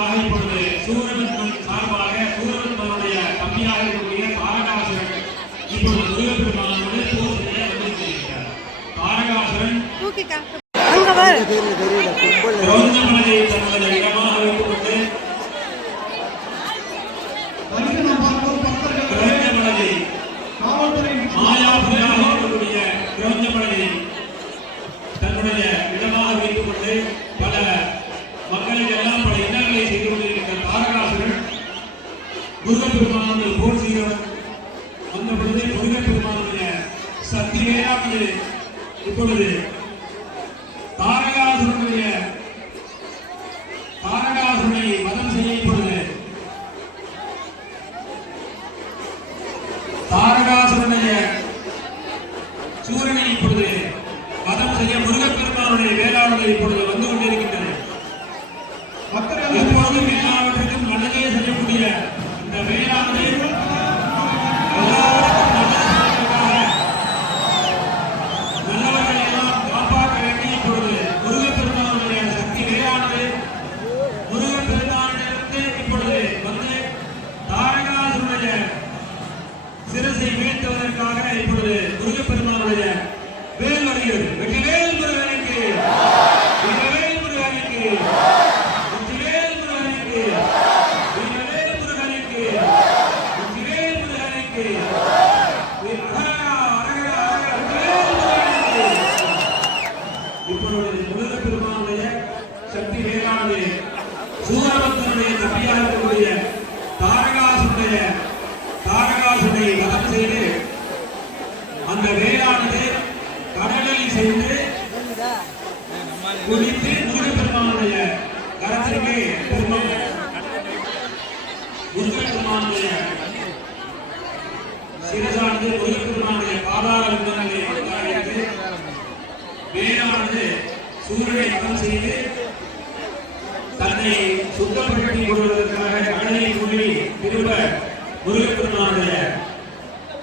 சார்பாக இப்பொழுது சூரபத்மன் சார்பாக சூரபத்மனுடைய தம்பியாக இருக்கக்கூடிய தாரகாசுரன் இப்பொழுது முருகப்பெருமானோடு போட்டியில தாரகாசுரன் தெரியல தெரியல. தன்னுடைய இடமாக வைத்து முருகப்பெருமானுடைய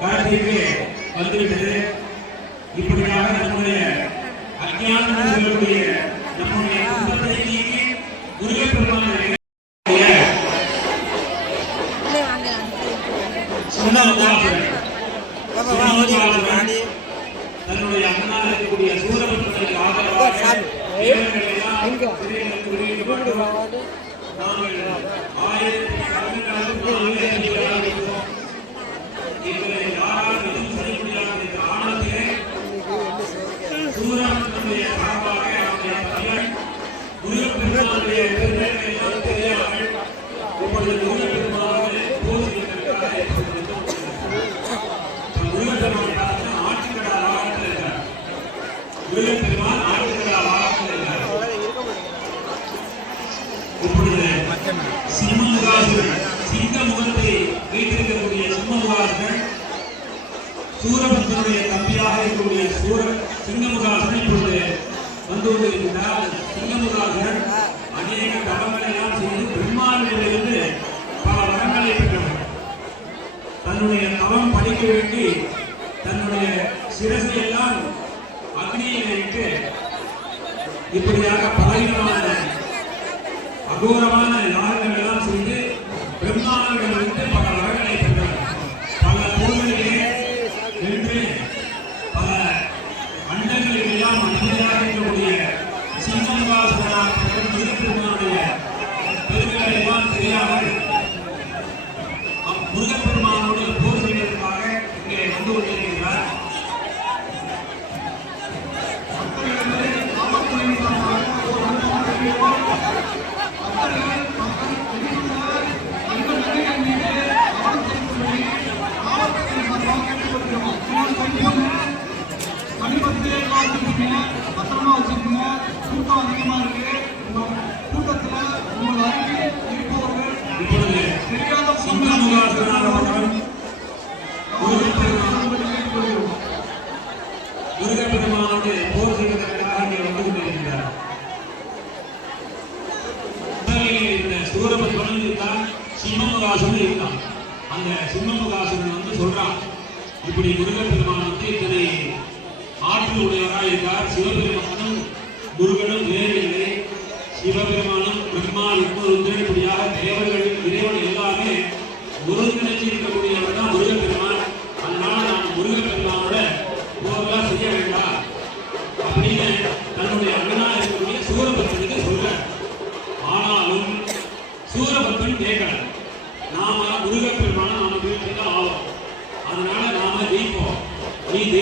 கரத்திற்கு வந்துவிட்டது. இப்படியாக நம்முடைய அஜ்ஞானம் சொல்லக்கூடிய நம்முடைய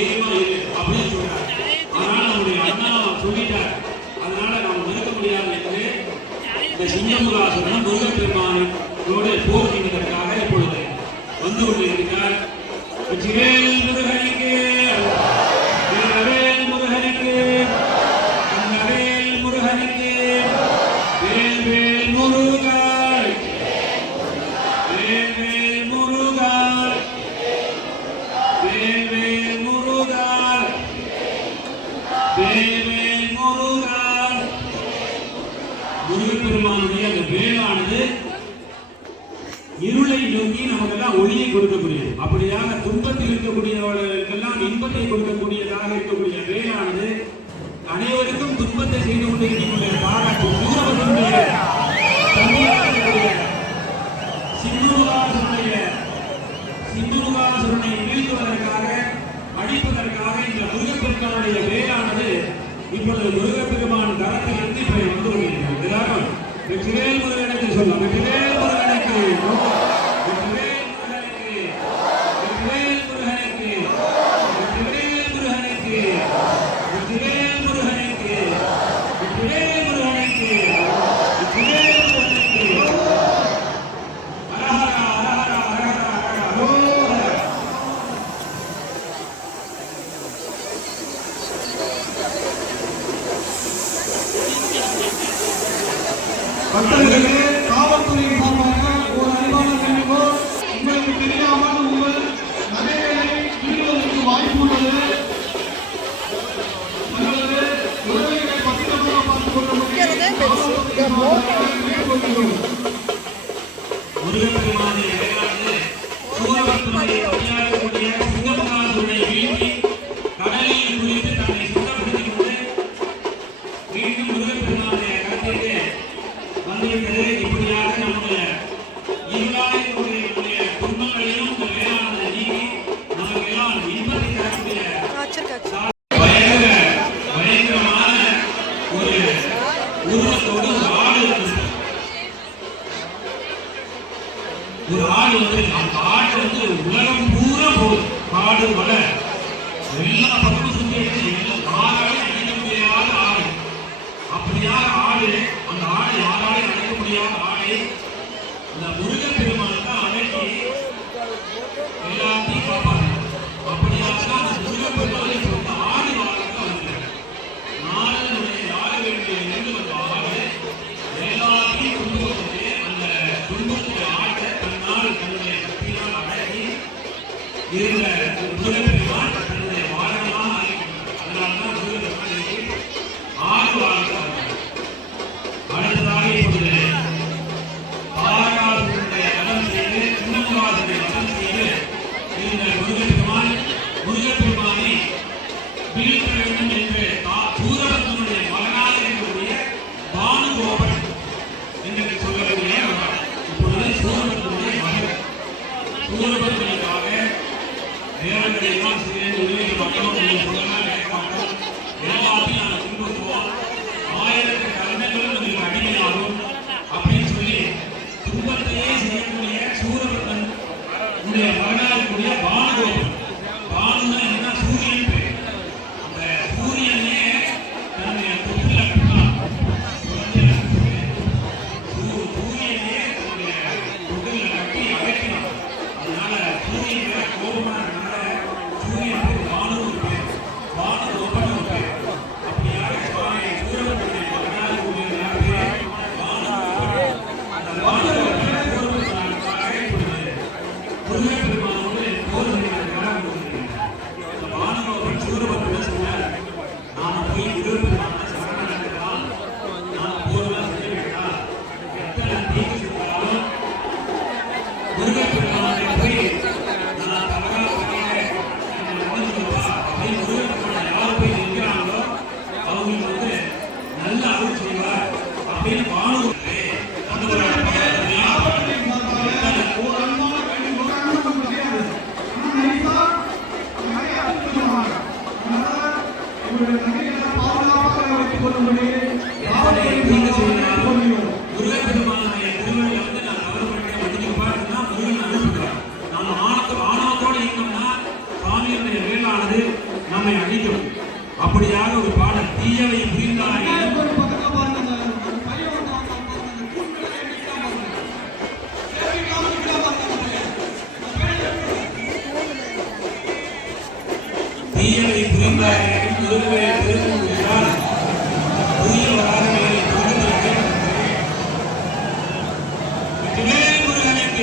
தைரியமா இருக்கு அப்படின்னு முடியாது முருகப்பெருமானோடு போர் செய்வதற்காக இப்பொழுது வந்து கொண்டிருக்கிறார். வெற்றிவேல் முருகன்! பெரும் துன்பத்தை செய்து கொண்டிருக்கின்ற பாராட்டு குதிரவர்களுடைய தமிழர்களுடைய சிந்துருவாசுரனுடைய சிந்துருவாசுரனை வீழ்த்துவதற்காக அழிப்பதற்காக இந்த முருகப்பெருமானுடைய வேளானது இப்பொழுது முருகப்பெருமான் தரத்திலிருந்து இப்போ வந்து கொண்டிருக்கிறது. எல்லாரும் வெற்றிவேல் முருகனுக்கு சொல்லும் வெற்றிவேல் முருகனுக்கு பக்தர்களுக்கு காவல்துறையின் சார்பாக ஒரு அறிவாளர் நினைவோ உங்களுக்கு தெரியாமல் உங்கள் நகைகளை மீறுவதற்கு வாய்ப்பு உள்ளது. உறவுகளை பத்திரமாக பார்த்துக் ஒரு உருவத்தோடு ஆடு ஒரு ஆடு வந்து அந்த ஆடு வந்து உலகம் பூரா போகுது ஆடு மலை எல்லா பக்கமும்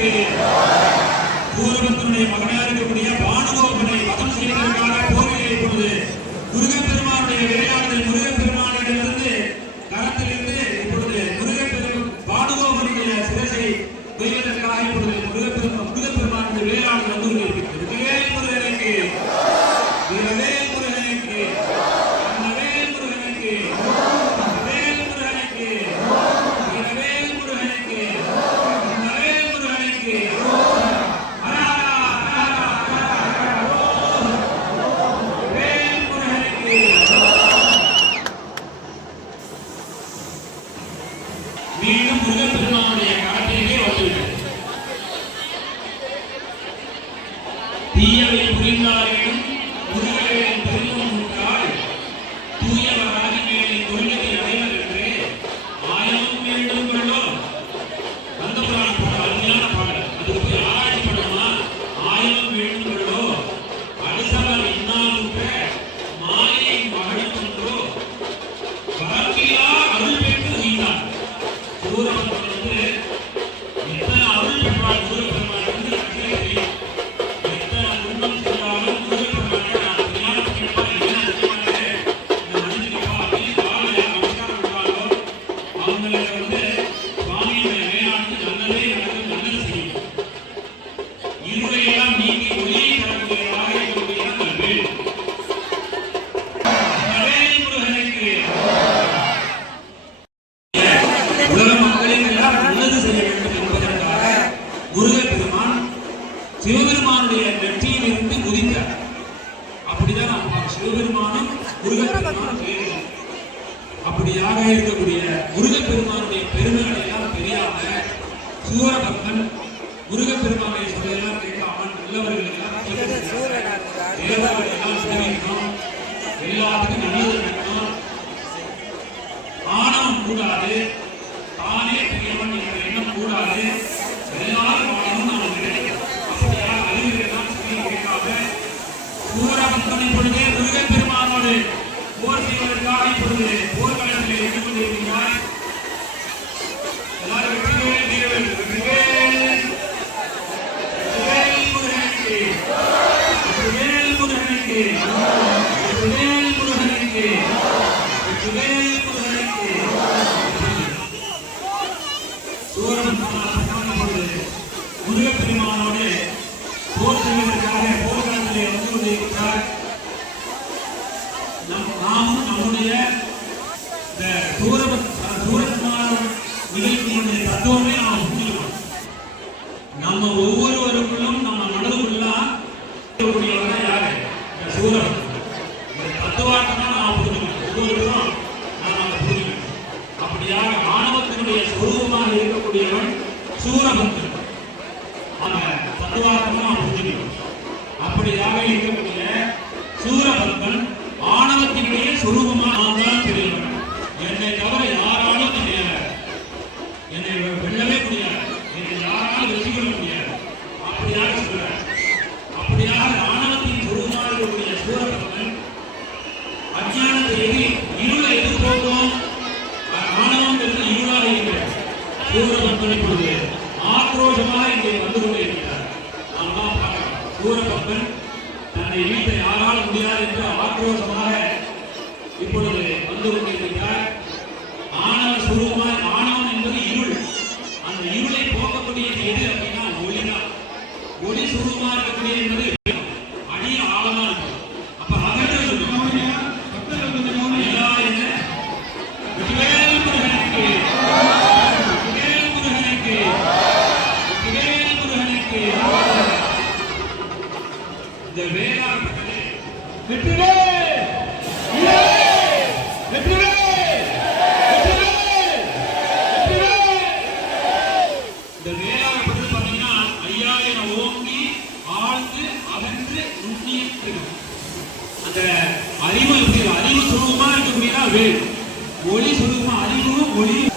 Thank you. Yeah. ஊரகப்பன் தன்னை வீட்டை யாரால் முடியாது என்று ஆக்ரோஷமாக இப்பொழுது வந்து அந்த அறிவு அறிவு சுரூபமா இருக்கக்கூடியதான் வேறு. மொழி சுரூபமா அறிவு மொழியும்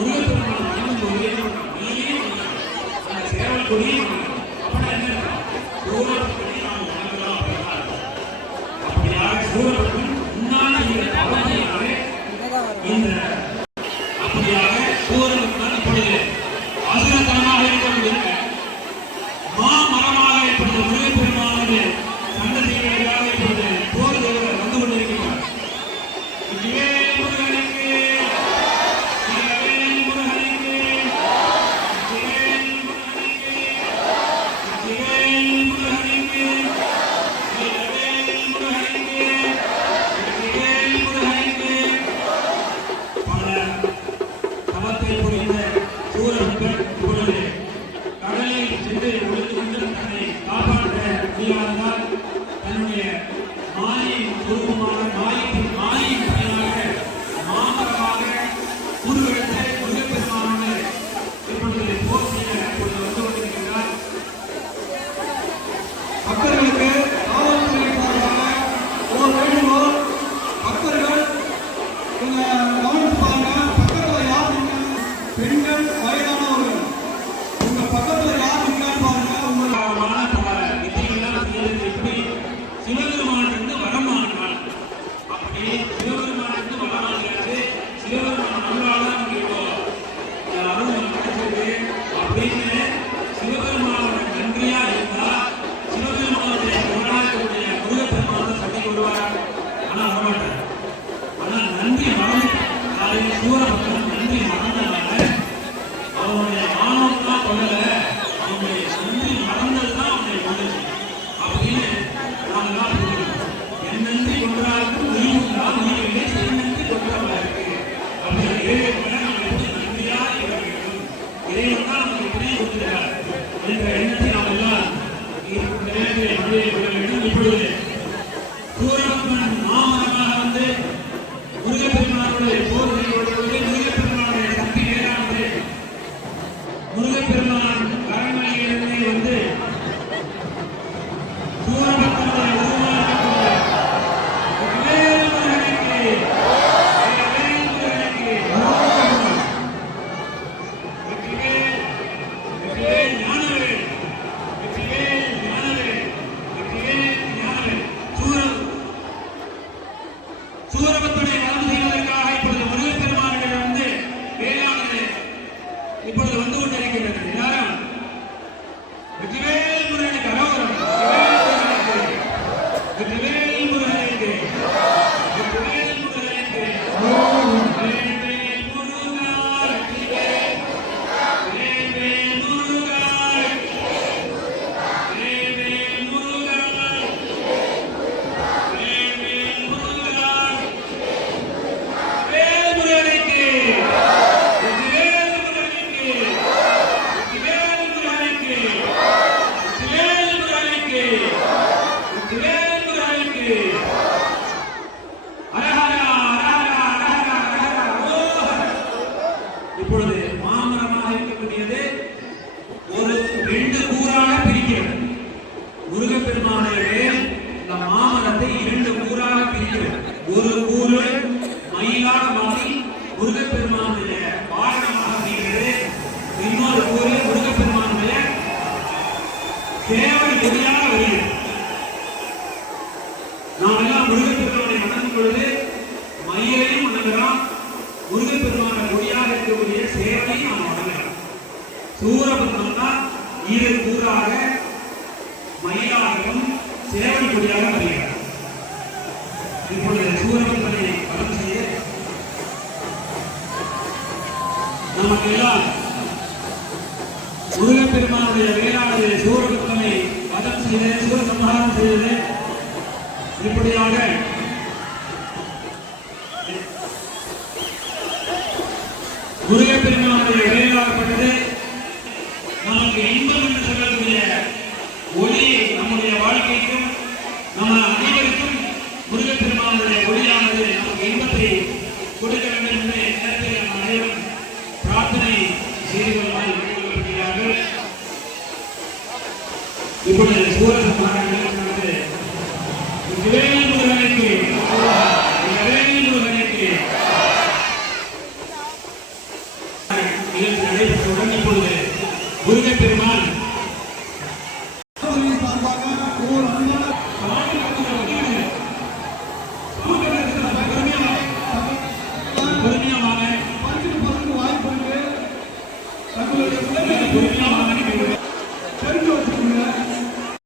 우리 같은 경우는 대한민국의 이 대한민국이 தேவன் தெரியாத வருகிறது நாம் எல்லாம் முருகப்பெருமானை வணங்கும் பொழுது நம்ம அனைவருக்கும் முருகப்பெருமானுடைய ஒளியானது நமக்கு இன்பத்தை கொடுக்க வேண்டும் என்று நேரத்தில் நம் அனைவரும் பிரார்த்தனை செய்து கொள்ளுமாறு இப்பொழுது சூரசம்ஹாரம் நடந்து